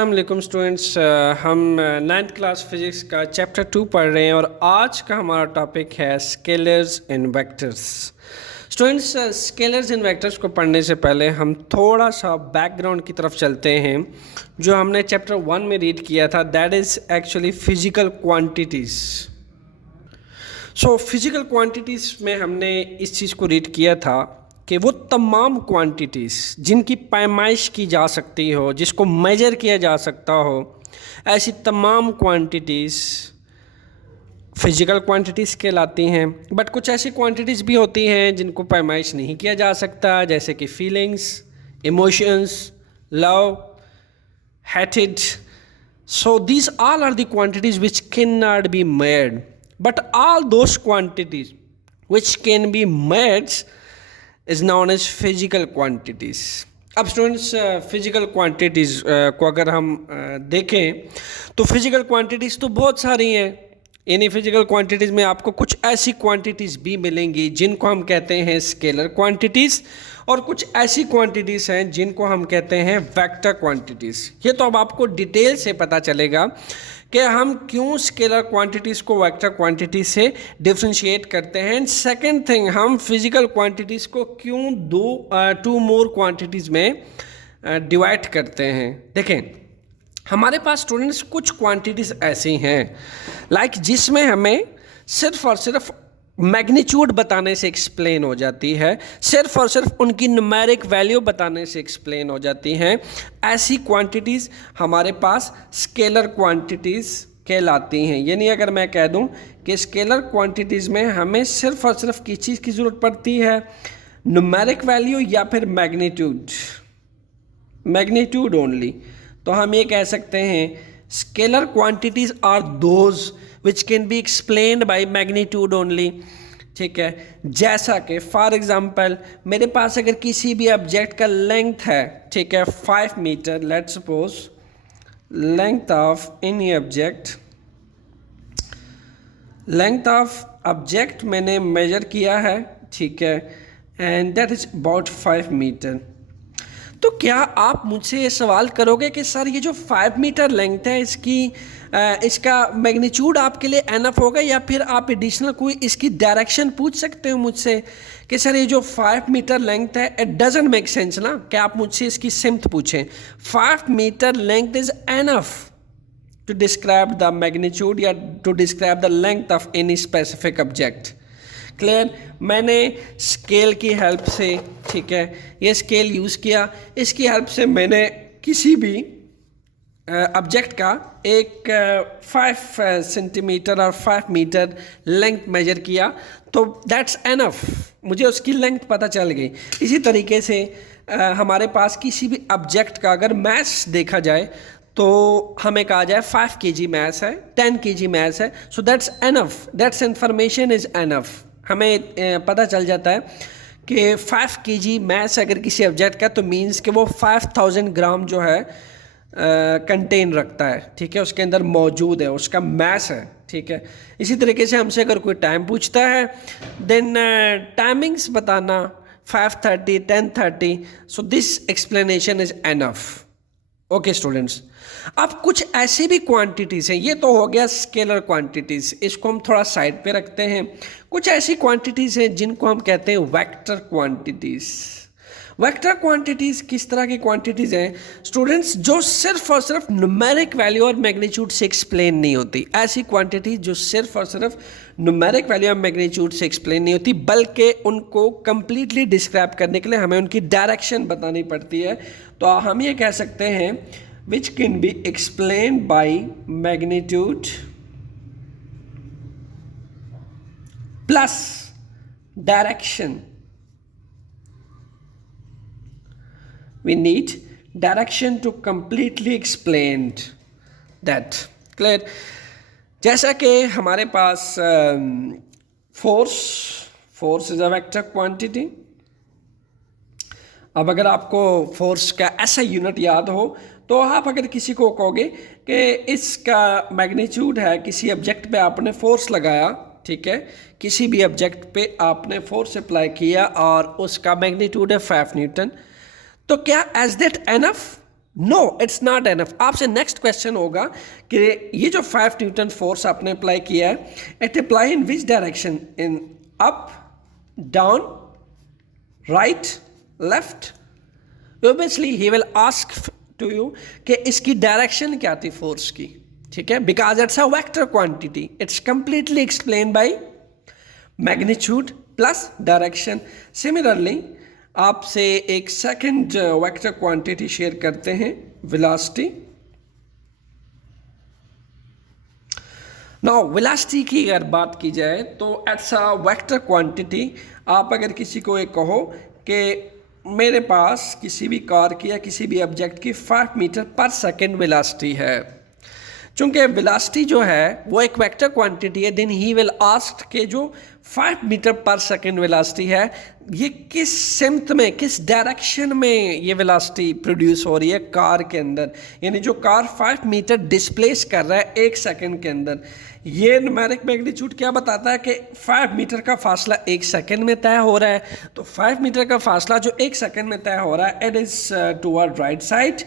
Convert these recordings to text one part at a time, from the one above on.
अस्सलाम स्टूडेंट्स, हम ninth class physics का चैप्टर 2 पढ़ रहे हैं और आज का हमारा टॉपिक है scalars and vectors. Students, scalars and vectors को पढ़ने से पहले हम थोड़ा सा बैकग्राउंड की तरफ चलते हैं। जो हमने चैप्टर 1 में रीड किया था, that is actually physical quantities. So physical quantities में हमने इस चीज़ को रीड किया था कि वो तमाम क्वांटिटीज़ जिनकी पैमाइश की जा सकती हो, जिसको मेजर किया जा सकता हो, ऐसी तमाम क्वांटिटीज़ फिजिकल क्वांटिटीज़ कहलाती हैं। बट कुछ ऐसी क्वांटिटीज़ भी होती हैं जिनको पैमाइश नहीं किया जा सकता, जैसे कि feelings, emotions, love, hated. So these all are the quantities which can not be made, but all those quantities which can be made is known as physical quantities. अब स्टूडेंट्स, फिजिकल क्वांटिटीज़ को अगर हम देखें तो physical quantities तो बहुत सारी हैं। इन्हीं फिजिकल क्वांटिटीज़ में आपको कुछ ऐसी क्वांटिटीज़ भी मिलेंगी जिनको हम कहते हैं स्केलर क्वांटिटीज़, और कुछ ऐसी क्वांटिटीज़ हैं जिनको हम कहते हैं वेक्टर क्वांटिटीज़। ये तो अब आपको डिटेल से पता चलेगा कि हम क्यों स्केलर क्वांटिटीज़ को वेक्टर क्वांटिटी से डिफ्रेंशिएट करते हैं। एंड सेकेंड थिंग, हम फिजिकल क्वांटिटीज़ को क्यों टू मोर क्वांटिटीज़ में डिवाइड करते हैं। देखें, हमारे पास स्टूडेंट्स कुछ क्वांटिटीज़ ऐसी हैं जिसमें हमें सिर्फ और सिर्फ मैग्नीट्यूड बताने से एक्सप्लेन हो जाती है, सिर्फ और सिर्फ उनकी न्यूमेरिक वैल्यू बताने से एक्सप्लेन हो जाती हैं। ऐसी क्वांटिटीज़ हमारे पास स्केलर क्वांटिटीज़ कहलाती हैं। यानी अगर मैं कह दूं कि स्केलर क्वांटिटीज़ में हमें सिर्फ और सिर्फ किस चीज़ की ज़रूरत पड़ती है, न्यूमेरिक वैल्यू या फिर मैग्नीट्यूड ओनली, तो हम ये कह सकते हैं scalar quantities are those which can be explained by magnitude only. ठीक है, जैसा कि फॉर एग्जांपल मेरे पास अगर किसी भी ऑब्जेक्ट का लेंथ है, ठीक है, 5 metre, let's suppose length of any object मैंने मेजर किया है, ठीक है, and that is about 5 metre. तो क्या आप मुझसे ये सवाल करोगे कि सर ये जो 5 मीटर लेंथ है इसका मैग्नीट्यूड आपके लिए एनफ होगा, या फिर आप एडिशनल कोई इसकी डायरेक्शन पूछ सकते हो मुझसे कि सर ये जो 5 मीटर लेंथ है, इट डजंट मेक सेंस ना कि आप मुझसे इसकी सिम्थ पूछें। 5 metre length is enough to describe the magnitude या to describe the length of any specific object. Clear? मैंने स्केल की हेल्प से, ठीक है, ये स्केल यूज़ किया, इसकी हेल्प से मैंने किसी भी ऑब्जेक्ट का एक 5 सेंटीमीटर और 5 मीटर लेंथ मेजर किया, तो दैट्स एनफ, मुझे उसकी लेंथ पता चल गई। इसी तरीके से हमारे पास किसी भी ऑब्जेक्ट का अगर मास देखा जाए तो हमें कहा जाए 5 kg मास है, 10 kg मास है, so that's enough, that's information is enough. हमें पता चल जाता है कि 5 kg मास अगर किसी ऑब्जेक्ट का, तो मीन्स कि वो 5000 ग्राम जो है कंटेन रखता है, ठीक है, उसके अंदर मौजूद है, उसका मास है, ठीक है। इसी तरीके से हमसे अगर कोई टाइम पूछता है, देन टाइमिंग्स बताना 5:30, 10:30, so this explanation is enough. Okay students, अब कुछ ऐसी भी क्वांटिटीज़ हैं, ये तो हो गया स्केलर क्वांटिटीज़, इसको हम थोड़ा साइड पे रखते हैं। कुछ ऐसी क्वांटिटीज़ हैं जिनको हम कहते हैं वेक्टर क्वांटिटीज़। वेक्टर क्वांटिटीज़ किस तरह की क्वांटिटीज़ हैं स्टूडेंट्स, जो सिर्फ और सिर्फ न्यूमेरिक वैल्यू और मैग्नीट्यूड से एक्सप्लेन नहीं होती। ऐसी क्वांटिटीज़ जो सिर्फ और सिर्फ न्यूमेरिक वैल्यू और मैग्नीट्यूड से एक्सप्लेन नहीं होती, बल्कि उनको कंप्लीटली डिस्क्राइब करने के लिए हमें उनकी डायरेक्शन बतानी पड़ती है। तो हम ये कह सकते हैं which can be explained by magnitude plus direction. We need direction to completely explain that. Clear? जैसा कि हमारे पास force is a vector quantity. अब अगर आपको फोर्स का ऐसा यूनिट याद हो, तो आप अगर किसी को कहोगे कि इसका मैग्नीट्यूड है, किसी ऑब्जेक्ट पे आपने फोर्स लगाया, ठीक है, किसी भी ऑब्जेक्ट पे आपने फोर्स अप्लाई किया और उसका मैग्नीट्यूड है 5 न्यूटन, तो क्या is that enough? No, it's not enough. आपसे नेक्स्ट क्वेश्चन होगा कि ये जो 5 न्यूटन फोर्स आपने अप्लाई किया है, it apply in which direction, in up, down, right, left. Obviously he will ask to you कि इसकी डायरेक्शन क्या थी फोर्स की, ठीक है, because it's a vector quantity, it's completely explain by magnitude plus direction. Similarly आपसे एक second vector quantity share करते हैं, वेलोसिटी। नाउ वेलोसिटी की अगर बात की जाए तो इट्स अ वेक्टर क्वांटिटी। आप अगर किसी को एक कहो कि मेरे पास किसी भी कार की या किसी भी ऑब्जेक्ट की 5 मीटर पर सेकंड वेलोसिटी है, चूंकि वेलोसिटी जो है वो एक वेक्टर क्वांटिटी है, देन ही विल आस्क के जो 5 मीटर पर सेकंड वेलोसिटी है, ये किस सिमत में, किस डायरेक्शन में ये वेलोसिटी प्रोड्यूस हो रही है कार के अंदर, यानी जो कार 5 मीटर डिस्प्लेस कर रहा है 1 सेकंड के अंदर। ये न्यूमेरिक मैग्नीट्यूड क्या बताता है कि 5 मीटर का फासला 1 सेकंड में तय हो रहा है। तो 5 मीटर का फासला जो 1 सेकंड में तय हो रहा है, it is toward right side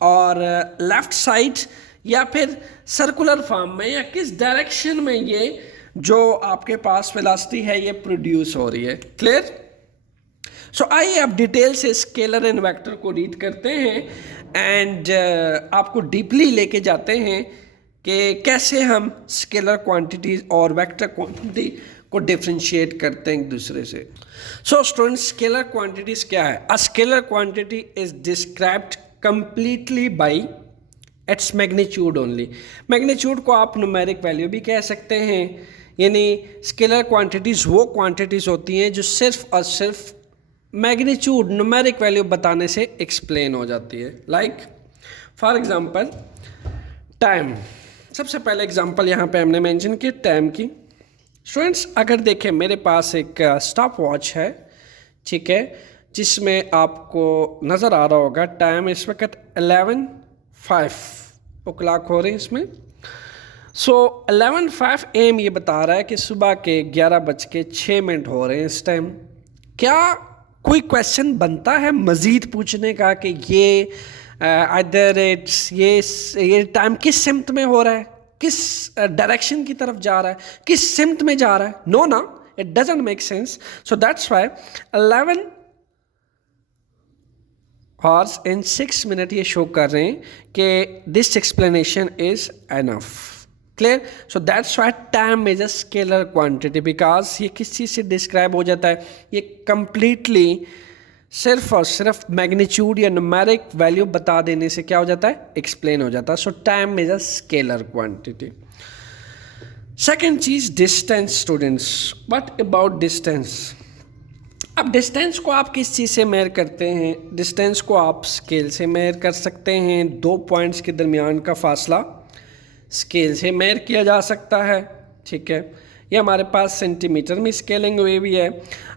और लेफ्ट साइड, या फिर सर्कुलर फॉर्म में, या किस डायरेक्शन में ये जो आपके पास वेलोसिटी है ये प्रोड्यूस हो रही है। क्लियर? सो आइए अब डिटेल से स्केलर एंड वेक्टर को रीड करते हैं एंड आपको डीपली लेके जाते हैं कि कैसे हम स्केलर क्वांटिटीज और वेक्टर क्वांटिटी को डिफ्रेंशिएट करते हैं एक दूसरे से। सो स्टूडेंट्स, स्केलर क्वांटिटीज क्या है? अ scalar quantity is described completely by its magnitude only. Magnitude को आप न्यूमेरिक वैल्यू भी कह सकते हैं, यानी स्केलर क्वांटिटीज़ वो क्वांटिटीज़ होती हैं जो सिर्फ और सिर्फ मैग्नीट्यूड न्यूमेरिक वैल्यू बताने से एक्सप्लेन हो जाती है। Like for example time. सबसे पहले एग्जांपल यहाँ पे हमने मेंशन की टाइम की। स्टूडेंट्स, अगर देखें मेरे पास एक स्टॉप वॉच है, ठीक है, जिसमें आपको नज़र आ रहा होगा टाइम इस वक्त 11:05 o'clock हो रहे हैं इसमें। सो 11:05 AM ये बता रहा है कि सुबह के 11:06 हो रहे हैं इस टाइम। क्या कोई क्वेश्चन बनता है मज़ीद पूछने का कि ये अदर इट्स ये टाइम किस सिमत में हो रहा है, किस डायरेक्शन की तरफ जा रहा है, किस सिमत में जा रहा है? नो ना, it doesn't make sense. So that's why 11 hours and 6 minutes ये शो कर रहे हैं कि this explanation is enough. Clear? So that's why time is a scalar quantity, because ये किस चीज़ से डिस्क्राइब हो जाता है, ये कंप्लीटली सिर्फ और सिर्फ मैग्नीट्यूड या न्यूमेरिक वैल्यू बता देने से क्या हो जाता है, एक्सप्लेन हो जाता है। So time is a scalar quantity. Second चीज distance. Students, what about distance? अब डिस्टेंस को आप किस चीज़ से मेयर करते हैं? डिस्टेंस को आप स्केल से मेयर कर सकते हैं। 2 पॉइंट्स के दरमियान का फासला स्केल से मेयर किया जा सकता है, ठीक है। ये हमारे पास सेंटीमीटर में स्केलिंग हुई भी है।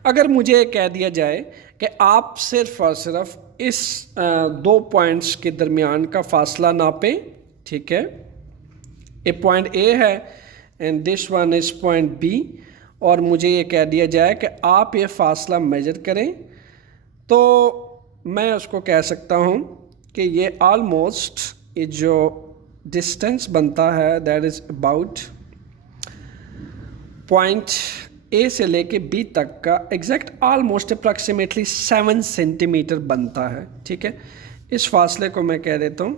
अगर मुझे कह दिया जाए कि आप सिर्फ और सिर्फ इस 2 पॉइंट्स के दरमियान का फासला नापें, ठीक है, ये पॉइंट ए है and this one is point B, और मुझे ये कह दिया जाए कि आप ये फासला मेजर करें, तो मैं उसको कह सकता हूँ कि ये ऑलमोस्ट ये जो डिस्टेंस बनता है that is about point A से लेके बी तक का एग्जैक्ट ऑलमोस्ट अप्रॉक्सीमेटली 7 सेंटीमीटर बनता है, ठीक है। इस फासले को मैं कह देता हूँ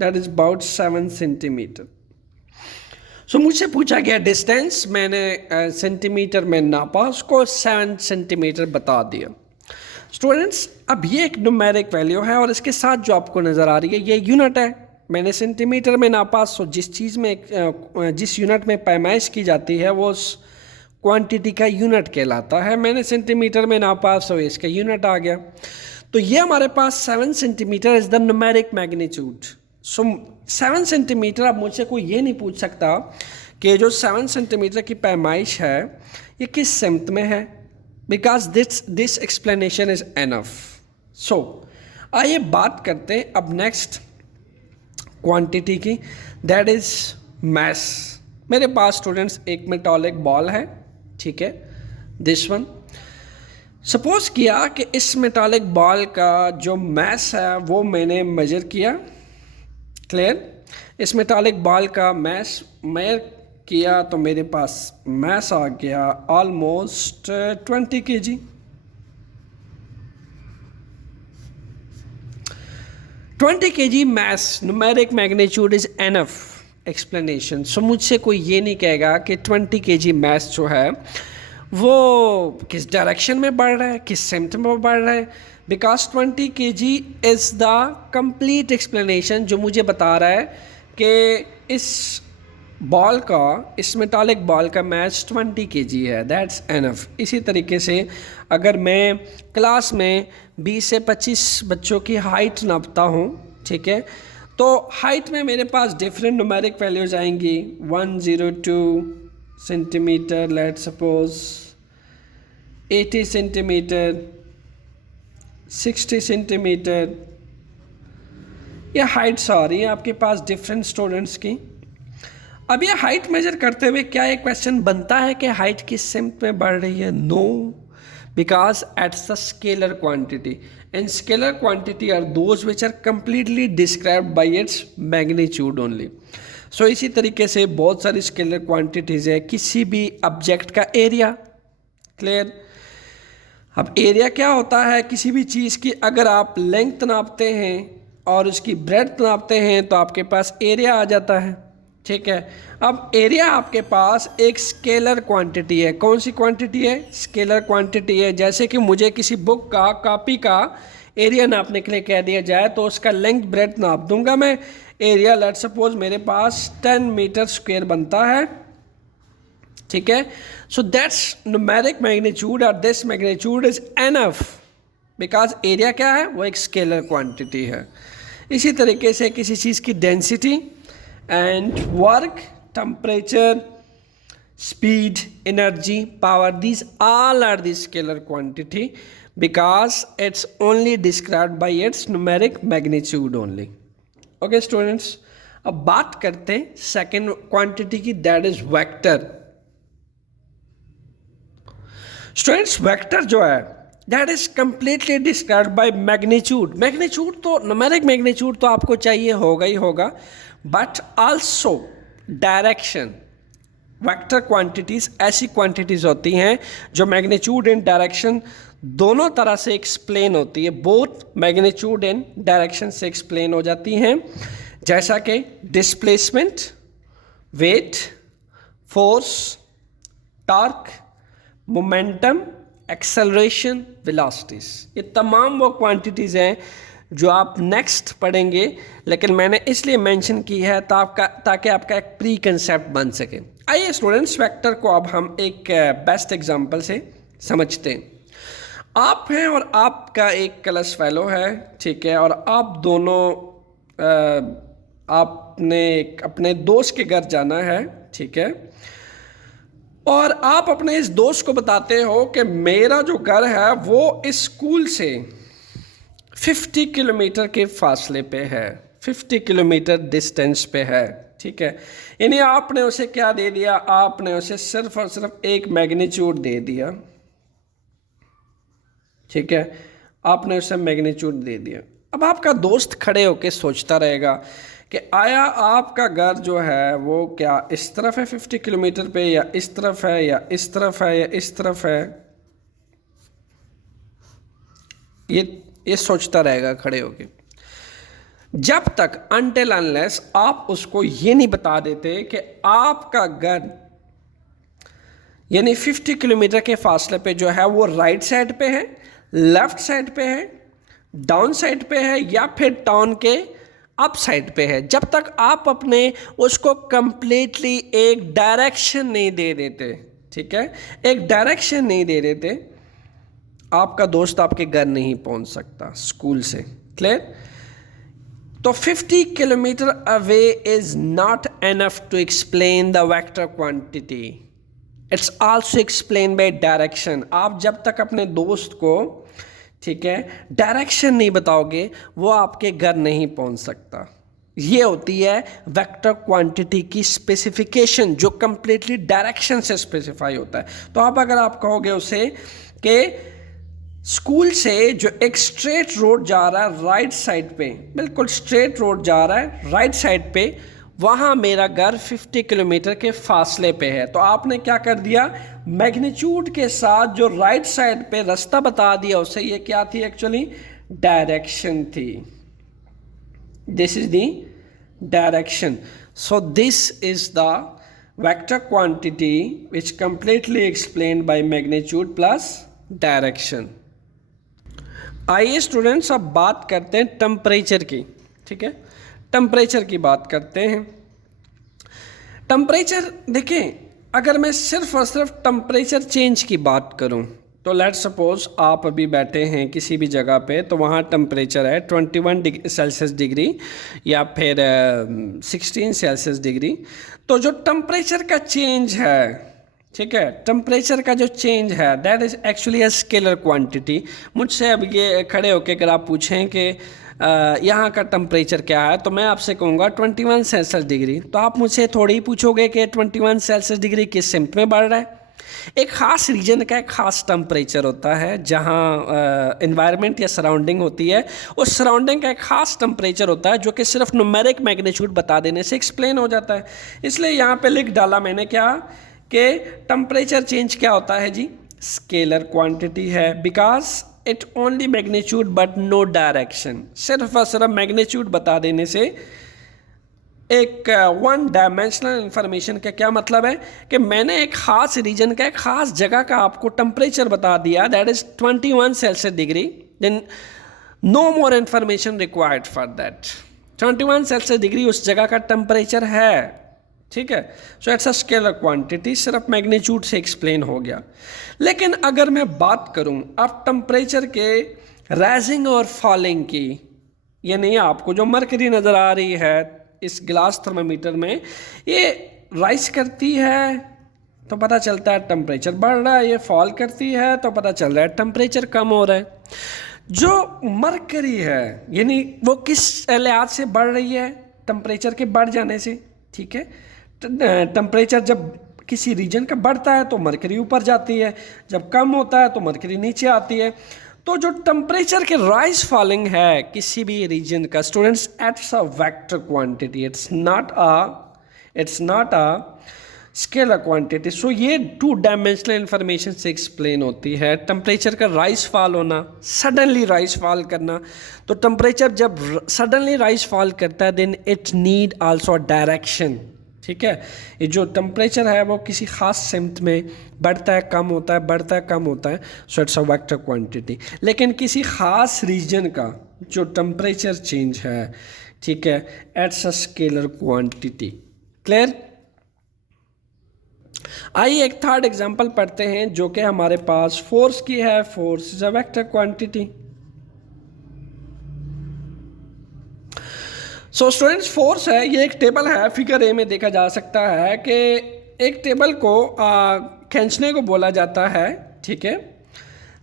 दैट इज़ अबाउट 7 सेंटीमीटर। सो मुझसे पूछा गया डिस्टेंस, मैंने सेंटीमीटर में नापा, उसको 7 सेंटीमीटर बता दिया। स्टूडेंट्स, अब ये एक न्यूमेरिक वैल्यू है और इसके साथ जो आपको नज़र आ रही है ये यूनिट है। मैंने सेंटीमीटर में नापा, सो जिस चीज़ में जिस यूनिट में पैमाइश की जाती है वो उस क्वांटिटी का यूनिट कहलाता है। मैंने सेंटीमीटर में नापा, सो इसका यूनिट आ गया। तो ये हमारे पास 7 centimetre is the numeric magnitude. So 7 centimetre, अब मुझसे कोई ये नहीं पूछ सकता कि जो 7 सेंटीमीटर की पैमाइश है ये किस सिमत में है, because this explanation is enough. So आइए बात करते हैं अब नेक्स्ट क्वांटिटी की, दैट इज मैस। मेरे पास स्टूडेंट्स एक मेटालिक बॉल है, ठीक है, दिस वन। सपोज किया कि इस मेटालिक बॉल का जो मास है वो मैंने मेजर किया, क्लियर। इस मेटालिक बॉल का मास मैं किया तो मेरे पास मास आ गया almost 20 kg। 20 kg mass numeric magnitude is enough explanation। सो मुझसे कोई ये नहीं कहेगा कि 20 kg mass जो है वो किस डायरेक्शन में बढ़ रहा है, किस सेंटर में बढ़ रहा है, because 20 kg is the complete explanation जो मुझे बता रहा है कि इस बॉल का, इस मेटालिक बॉल का मास 20 kg है, दैट्स एनफ। इसी तरीके से अगर मैं क्लास में 20 से 25 बच्चों की हाइट नापता हूँ, ठीक है, तो हाइट में मेरे पास डिफरेंट न्यूमेरिक वैल्यूज आएंगी। 102 centimetre, let's suppose 80 centimetre, 60 centimetre, ये हाइट्स आ रही हैं आपके पास डिफरेंट स्टूडेंट्स की। अब ये हाइट मेजर करते हुए क्या एक क्वेश्चन बनता है कि हाइट किस सेंट में बढ़ रही है? No, because it's the scalar quantity and scalar quantity are those which are completely described by its magnitude only. So इसी तरीके से बहुत सारी स्केलर क्वांटिटीज़ है, किसी भी ऑब्जेक्ट का एरिया, क्लियर। अब एरिया क्या होता है? किसी भी चीज़ की अगर आप लेंथ नापते हैं और उसकी ब्रेड्थ नापते हैं तो आपके पास एरिया आ जाता है, ठीक है। अब एरिया आपके पास एक स्केलर क्वांटिटी है। कौन सी क्वांटिटी है? स्केलर क्वांटिटी है। जैसे कि मुझे किसी बुक का, कॉपी का एरिया नापने के लिए कह दिया जाए तो उसका लेंथ ब्रेड्थ नाप दूंगा मैं। एरिया लेट्स सपोज मेरे पास 10 मीटर स्क्वायर बनता है, ठीक है। सो दैट्स न्यूमेरिक मैग्नीट्यूड और this magnitude is enough because area क्या है? वो एक स्केलर क्वांटिटी है। इसी तरीके से किसी चीज़ की density and work, temperature, speed, energy, power, these all are the scalar quantity because it's only described by its numeric magnitude only. Okay students, अब बात करते हैं सेकेंड क्वांटिटी की, that is vector. Students vector जो है that is completely described by magnitude. Magnitude तो numeric magnitude तो आपको चाहिए होगा ही होगा, but also direction. Vector quantities ऐसी क्वांटिटीज़ होती हैं जो मैग्नीट्यूड एंड डायरेक्शन दोनों तरह से एक्सप्लेन होती है, बोथ मैग्नीट्यूड एंड डायरेक्शन से एक्सप्लेन हो जाती हैं, जैसा कि displacement, weight, force, torque, momentum, acceleration, velocities. ये तमाम वो क्वांटिटीज़ हैं जो आप नेक्स्ट पढ़ेंगे, लेकिन मैंने इसलिए मेंशन की है ताकि आपका एक प्री कंसेप्ट बन सके। आइए स्टूडेंट्स, वेक्टर को अब हम एक बेस्ट एग्जांपल से समझते हैं। आप हैं और आपका एक क्लास फेलो है, ठीक है, और आप दोनों आपने अपने दोस्त के घर जाना है, ठीक है, और आप अपने इस दोस्त को बताते हो कि मेरा जो घर है वो इस स्कूल से 50 किलोमीटर के फासले पे है, 50 किलोमीटर डिस्टेंस पे है, ठीक है। यानी आपने उसे क्या दे दिया? आपने उसे सिर्फ और सिर्फ एक मैग्नीट्यूड दे दिया, ठीक है, आपने उसे मैग्नीट्यूड दे दिया। अब आपका दोस्त खड़े होकर सोचता रहेगा कि आया आपका घर जो है वो क्या इस तरफ है 50 किलोमीटर पे, या इस तरफ है, या इस तरफ है, या इस तरफ है। ये सोचता रहेगा खड़े होके, जब तक अनटिल अनलेस आप उसको ये नहीं बता देते कि आपका घर यानी 50 किलोमीटर के फासले पे जो है वो राइट साइड पे है, लेफ्ट साइड पे है, डाउन साइड पे है, या फिर टाउन के अप साइड पे है। जब तक आप अपने उसको कंप्लीटली एक डायरेक्शन नहीं दे देते, ठीक है, एक डायरेक्शन नहीं दे देते, आपका दोस्त आपके घर नहीं पहुंच सकता स्कूल से, क्लियर। तो 50 kilometre away is not enough to explain the vector quantity, it's also explain by direction. आप जब तक अपने दोस्त को, ठीक है, डायरेक्शन नहीं बताओगे वो आपके घर नहीं पहुंच सकता। ये होती है वेक्टर क्वांटिटी की स्पेसिफिकेशन जो कंप्लीटली डायरेक्शन से स्पेसिफाई होता है। तो आप अगर आप कहोगे उसे कि स्कूल से जो एक स्ट्रेट रोड जा रहा है राइट साइड पे, बिल्कुल स्ट्रेट रोड जा रहा है राइट साइड पे, वहाँ मेरा घर 50 किलोमीटर के फासले पे है। तो आपने क्या कर दिया, मैग्नीट्यूड के साथ जो राइट साइड पे रास्ता बता दिया उसे, ये क्या थी एक्चुअली, डायरेक्शन थी। This is the direction. So this is the vector quantity which completely explained bye magnitude plus direction. आइए स्टूडेंट्स अब बात करते हैं टेम्परेचर की। ठीक है, टेम्परेचर की बात करते हैं। टेम्परेचर देखें, अगर मैं सिर्फ और सिर्फ टेम्परेचर चेंज की बात करूं तो लेट्स सपोज आप अभी बैठे हैं किसी भी जगह पे, तो वहाँ टेम्परेचर है 21 सेल्सियस डिग्री या फिर 16 सेल्सियस डिग्री। तो जो टेम्परेचर का चेंज है, ठीक है, टेम्परेचर का जो चेंज है that is actually a scalar quantity. मुझसे अब ये खड़े होकर अगर आप पूछें कि यहाँ का टेम्परेचर क्या है, तो मैं आपसे कहूँगा 21 सेल्सियस डिग्री। तो आप मुझसे थोड़ी ही पूछोगे कि 21 सेल्सियस डिग्री किस सिमत में बढ़ रहा है। एक ख़ास रीजन का एक ख़ास टेम्परेचर होता है जहाँ इन्वायरमेंट या सराउंडिंग होती है, उस सराउंडिंग का एक ख़ास टेम्परेचर होता है जो कि सिर्फ न्यूमेरिक मैग्नीट्यूड बता देने से एक्सप्लेन हो जाता है। इसलिए यहाँ पे लिख डाला मैंने क्या कि टेम्परेचर चेंज क्या होता है जी, स्केलर क्वांटिटी है, because it only magnitude but no direction. सिर्फ और सिर्फ मैग्नीट्यूड बता देने से एक वन डायमेंशनल इंफॉर्मेशन का क्या मतलब है कि मैंने एक ख़ास रीजन का एक ख़ास जगह का आपको टेम्परेचर बता दिया, that is 21 Celsius degree, then no more information required for that. 21 Celsius degree उस जगह का टेम्परेचर है। ठीक है, so it's a scalar quantity, सिर्फ मैग्नीट्यूड से एक्सप्लेन हो गया। लेकिन अगर मैं बात करूं अब टेम्परेचर के राइजिंग और फॉलिंग की, यानी आपको जो मरकरी नज़र आ रही है इस ग्लास थर्मामीटर में, ये राइज करती है तो पता चलता है टेम्परेचर बढ़ रहा है, ये फॉल करती है तो पता चल रहा है टेम्परेचर कम हो रहा है। जो मरकरी है यानी वो किस लिहाज से बढ़ रही है, टेम्परेचर के बढ़ जाने से। ठीक है, टेम्परेचर जब किसी रीजन का बढ़ता है तो मरकरी ऊपर जाती है, जब कम होता है तो मरकरी नीचे आती है। तो जो टेम्परेचर के राइज फॉलिंग है किसी भी रीजन का, students, it's a vector quantity, it's not a scalar quantity. So ये 2 डायमेंशनल इंफॉर्मेशन से एक्सप्लेन होती है। टेम्परेचर का राइज फॉल होना, सडनली राइज फॉल करना। तो टेम्परेचर जब सडनली राइज फॉल करता है then it need also direction. ठीक है, ये जो टेम्परेचर है वो किसी खास सिमत में बढ़ता है, कम होता है, बढ़ता है, कम होता है, so it's a vector quantity. लेकिन किसी खास रीजन का जो टेम्परेचर चेंज है, ठीक है, it's a scalar quantity. Clear? आइए एक थर्ड एग्जांपल पढ़ते हैं जो कि हमारे पास फोर्स की है। Force is a vector quantity. So students, force है, ये एक टेबल है, फिगर ए में देखा जा सकता है कि एक टेबल को खींचने को बोला जाता है। ठीक है,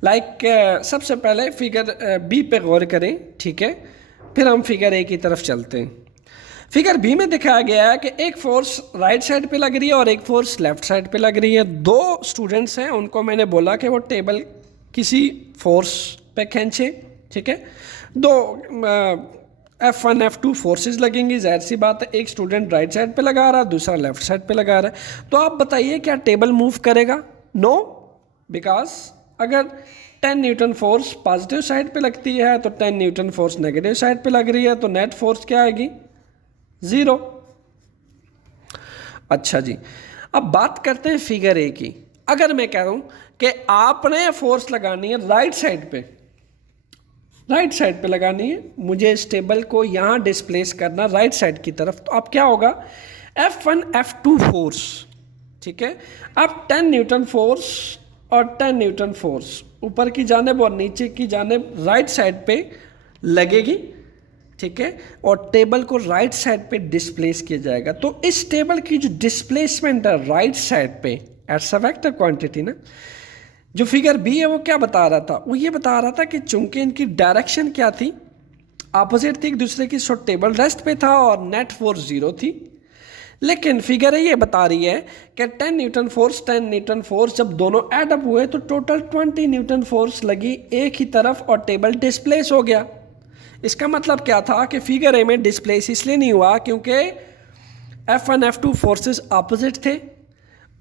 लाइक सबसे पहले फिगर बी पे गौर करें। ठीक है, फिर हम फिगर ए की तरफ चलते हैं। फिगर बी में दिखाया गया है कि एक फोर्स राइट साइड पे लग रही है और एक फोर्स लेफ्ट साइड पे लग रही है। 2 स्टूडेंट्स हैं, उनको मैंने बोला कि वो टेबल किसी फोर्स पे खींचे। ठीक है, 2 F1 F2 फोर्सेस लगेंगी, जाहिर सी बात है। एक स्टूडेंट राइट साइड पे लगा रहा है, दूसरा लेफ्ट साइड पे लगा रहा है। तो आप बताइए क्या टेबल मूव करेगा? नो, बिकॉज अगर 10 न्यूटन फोर्स पॉजिटिव साइड पे लगती है तो 10 न्यूटन फोर्स नेगेटिव साइड पे लग रही है, तो नेट फोर्स क्या आएगी? 0। अच्छा जी, अब बात करते हैं फिगर ए की। अगर मैं कह रहा हूं कि आपने फोर्स लगानी है राइट साइड पे, राइट साइड पे लगानी है, मुझे इस टेबल को यहां डिस्प्लेस करना राइट साइड की तरफ, तो अब क्या होगा? F1 F2 force. ठीक है, अब 10 न्यूटन फोर्स और 10 न्यूटन फोर्स ऊपर की जानिब और नीचे की जानिब राइट साइड पे लगेगी। ठीक है, और टेबल को राइट साइड पे डिस्प्लेस किया जाएगा। तो इस टेबल की जो डिस्प्लेसमेंट है राइट साइड पे, इट्स अ वेक्टर क्वांटिटी ना। जो फिगर बी है वो क्या बता रहा था? वो ये बता रहा था कि चूंकि इनकी डायरेक्शन क्या थी, अपोजिट थी एक दूसरे की, सो टेबल रेस्ट पे था और नेट फोर्स 0 थी। लेकिन फिगर ये बता रही है कि 10 न्यूटन फोर्स जब दोनों ऐड अप हुए तो टोटल 20 न्यूटन फोर्स लगी एक ही तरफ और टेबल डिस्प्लेस हो गया। इसका मतलब क्या था कि फिगर ए में डिस्प्लेस इसलिए नहीं हुआ क्योंकि F1 F2 फोर्सेस ऑपोजिट थे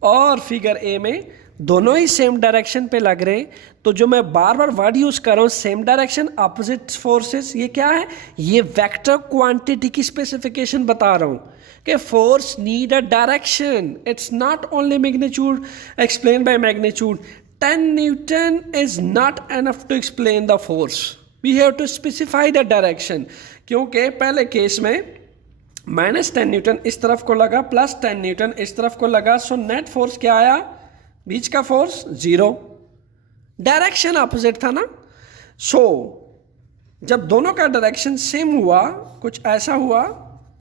और फिगर ए में दोनों ही सेम डायरेक्शन पे लग रहे। तो जो मैं बार बार वर्ड यूज कर रहा हूँ सेम डायरेक्शन ऑपोजिट फोर्सेस, ये क्या है? ये वेक्टर क्वांटिटी की स्पेसिफिकेशन बता रहा हूँ कि force need a direction, it's not only magnitude explain by magnitude. 10 newton is not enough to explain the force, we have to specify the direction. क्योंकि पहले केस में -10 न्यूटन इस तरफ को लगा प्लस 10 न्यूटन इस तरफ को लगा, सो नेट फोर्स क्या आया? बीच का फोर्स 0, डायरेक्शन अपोजिट था ना। सो जब दोनों का डायरेक्शन सेम हुआ, कुछ ऐसा हुआ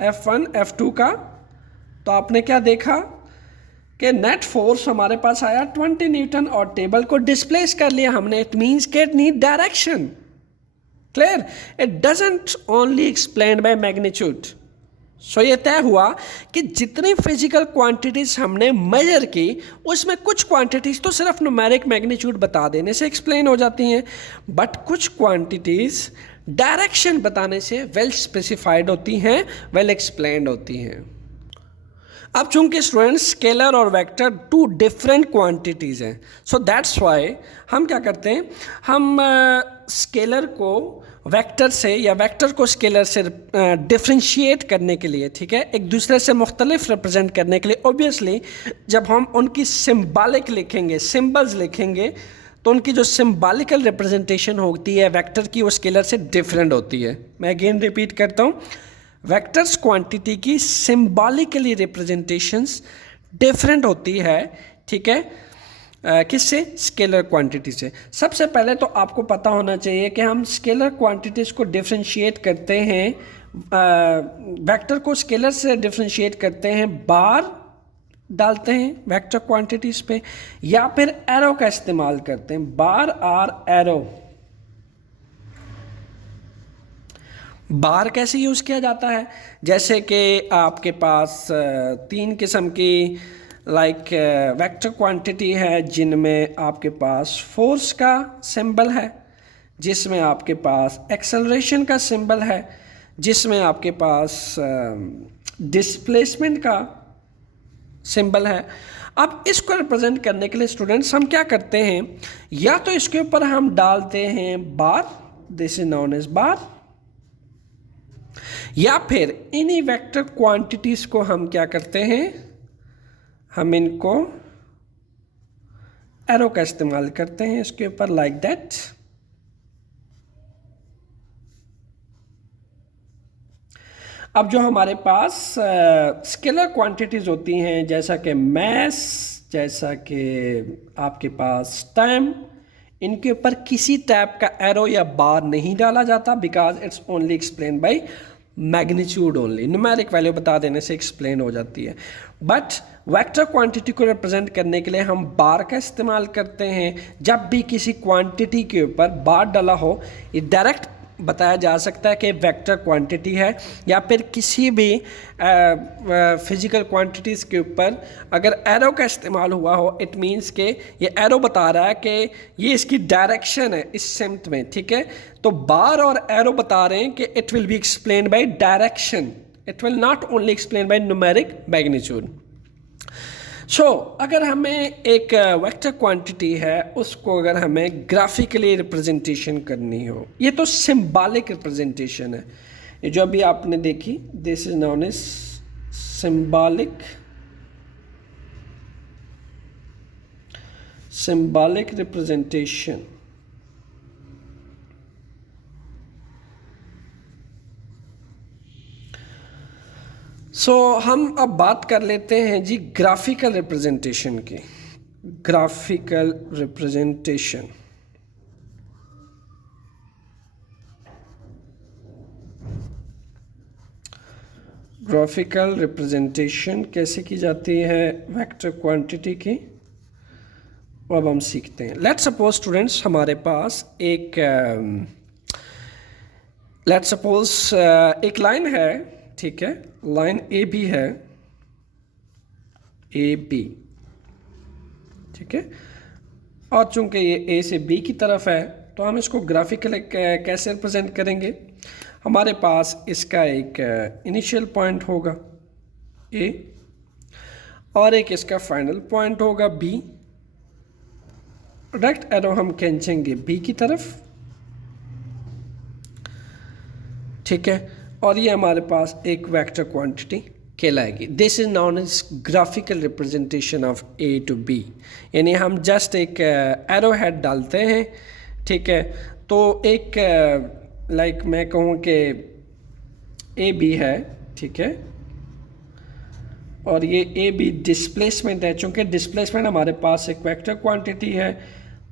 F1 F2 का, तो आपने क्या देखा कि नेट फोर्स हमारे पास आया 20 न्यूटन और टेबल को डिस्प्लेस कर लिया हमने। इट मीन्स के it need direction. Clear? It doesn't only explain by magnitude. So ये तय हुआ कि जितनी फिजिकल क्वांटिटीज हमने मेजर की उसमें कुछ क्वांटिटीज तो सिर्फ न्यूमेरिक मैग्नीट्यूड बता देने से एक्सप्लेन हो जाती हैं, बट कुछ क्वांटिटीज डायरेक्शन बताने से वेल स्पेसिफाइड होती हैं, वेल एक्सप्लेन्ड होती हैं। अब चूंकि स्टूडेंट्स स्केलर और वेक्टर टू डिफरेंट क्वांटिटीज़ हैं, सो दैट्स वाई हम क्या करते हैं, हम स्केलर को वेक्टर से या वेक्टर को स्केलर से डिफ्रेंशिएट करने के लिए, ठीक है, एक दूसरे से मुख्तलिफ रिप्रेजेंट करने के लिए, ऑब्वियसली जब हम उनकी सिम्बॉलिक लिखेंगे, सिम्बल्स लिखेंगे, तो उनकी जो सिम्बॉलिकल रिप्रेजेंटेशन होती है वेक्टर की वो स्केलर से डिफरेंट होती है। मैं अगेन रिपीट करता हूँ, वेक्टर्स क्वांटिटी की सिम्बॉलिकली रिप्रेजेंटेशंस डिफरेंट होती है, ठीक है, किससे? स्केलर क्वांटिटी से। सबसे पहले तो आपको पता होना चाहिए कि हम स्केलर क्वांटिटीज़ को डिफ्रेंशिएट करते हैं, वेक्टर को स्केलर से डिफ्रेंशिएट करते हैं, बार डालते हैं वेक्टर क्वांटिटीज़ पे या फिर एरो का इस्तेमाल करते हैं, बार और एरो। बार कैसे यूज़ किया जाता है? जैसे कि आपके पास 3 किस्म की वेक्टर क्वांटिटी है जिनमें आपके पास फोर्स का सिंबल है, जिसमें आपके पास एक्सेलरेशन का सिंबल है, जिसमें आपके पास डिस्प्लेसमेंट का सिंबल है। अब इसको रिप्रेजेंट करने के लिए स्टूडेंट्स हम क्या करते हैं, या तो इसके ऊपर हम डालते हैं बार, दिस इज नोन एज बार, या फिर इन्हीं वेक्टर क्वांटिटीज को हम क्या करते हैं, हम इनको एरो का इस्तेमाल करते हैं इसके ऊपर, लाइक दैट। अब जो हमारे पास स्केलर क्वांटिटीज होती हैं, जैसा कि मैस, जैसा कि आपके पास टाइम, इनके ऊपर किसी टाइप का एरो या बार नहीं डाला जाता, because it's only explain by magnitude only, numeric value बता देने से एक्सप्लेन हो जाती है। बट वेक्टर क्वांटिटी को रिप्रेजेंट करने के लिए हम बार का इस्तेमाल करते हैं। जब भी किसी क्वांटिटी के ऊपर बार डाला हो, ये डायरेक्ट बताया जा सकता है कि वेक्टर क्वांटिटी है, या फिर किसी भी फिजिकल क्वांटिटीज़ के ऊपर अगर एरो का इस्तेमाल हुआ हो, इट मींस के ये एरो बता रहा है कि ये इसकी डायरेक्शन है इस सेंट में, ठीक है। तो बार और एरो बता रहे हैं कि it will be explain by direction, it will not only explain by numeric magnitude. So अगर हमें एक वेक्टर क्वांटिटी है, उसको अगर हमें ग्राफिकली रिप्रेजेंटेशन करनी हो, ये तो सिंबॉलिक रिप्रेजेंटेशन है, ये जो अभी आपने देखी, this is known as symbolic representation. So हम अब बात कर लेते हैं जी ग्राफिकल रिप्रेजेंटेशन की। ग्राफिकल रिप्रेजेंटेशन, ग्राफिकल रिप्रेजेंटेशन कैसे की जाती है वेक्टर क्वांटिटी की, अब हम सीखते हैं। लेट्स सपोज स्टूडेंट्स हमारे पास एक एक लाइन है, ठीक है, लाइन ए भी है, ए बी, ठीक है। और चूंकि ये ए से बी की तरफ है तो हम इसको ग्राफिकली कैसे रिप्रेजेंट करेंगे। हमारे पास इसका एक इनिशियल पॉइंट होगा ए और एक इसका फाइनल पॉइंट होगा बी। डायरेक्ट एरो हम खींचेंगे बी की तरफ, ठीक है। और ये हमारे पास एक वेक्टर क्वांटिटी कहलाएगी। This is known as graphical representation of A to B, यानी हम जस्ट एक एरो हेड डालते हैं, ठीक है। तो एक लाइक मैं कहूँ कि ए बी है, ठीक है, और ये ए बी डिस्प्लेसमेंट है। चूँकि डिस्प्लेसमेंट हमारे पास एक वेक्टर क्वांटिटी है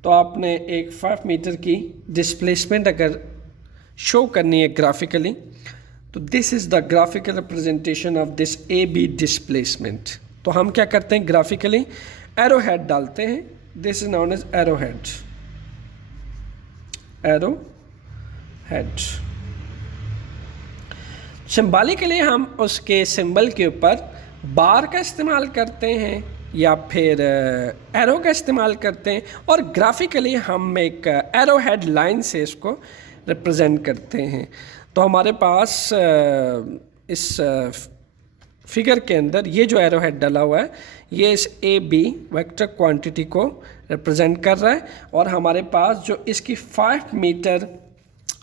तो आपने एक 5 मीटर की डिस्प्लेसमेंट अगर शो करनी है ग्राफिकली, तो this is the graphical representation of this A B displacement. तो हम क्या करते हैं, ग्राफिकली एरो हेड डालते हैं। This is known as arrow head, arrow head. Symbolically हम उसके सिंबल के ऊपर बार का इस्तेमाल करते हैं या फिर एरो का इस्तेमाल करते हैं, और ग्राफिकली हम एक एरो हेड लाइन से इसको रिप्रेजेंट करते हैं। तो हमारे पास इस फिगर के अंदर ये जो एरो हेड डला हुआ है ये इस ए बी वेक्टर क्वांटिटी को रिप्रेजेंट कर रहा है, और हमारे पास जो इसकी 5 मीटर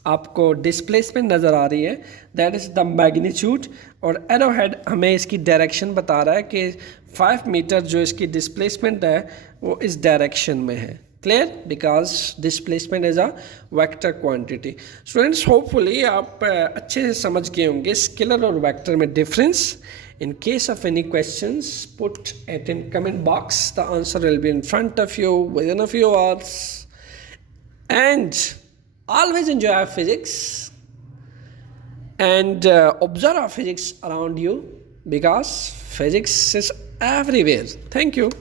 आपको डिस्प्लेसमेंट नज़र आ रही है दैट इज़ द मैग्नीट्यूड, और एरो हेड हमें इसकी डायरेक्शन बता रहा है कि 5 मीटर जो इसकी डिस्प्लेसमेंट है वो इस डायरेक्शन में है। Clear, because displacement is a vector quantity. Students hopefully आप अच्छे से समझ गए होंगे स्केलर और वेक्टर में difference. In case of any questions, put it in comment box. The answer will be in front of you within a few hours. And always enjoy physics and observe physics around you, because physics is everywhere. Thank you.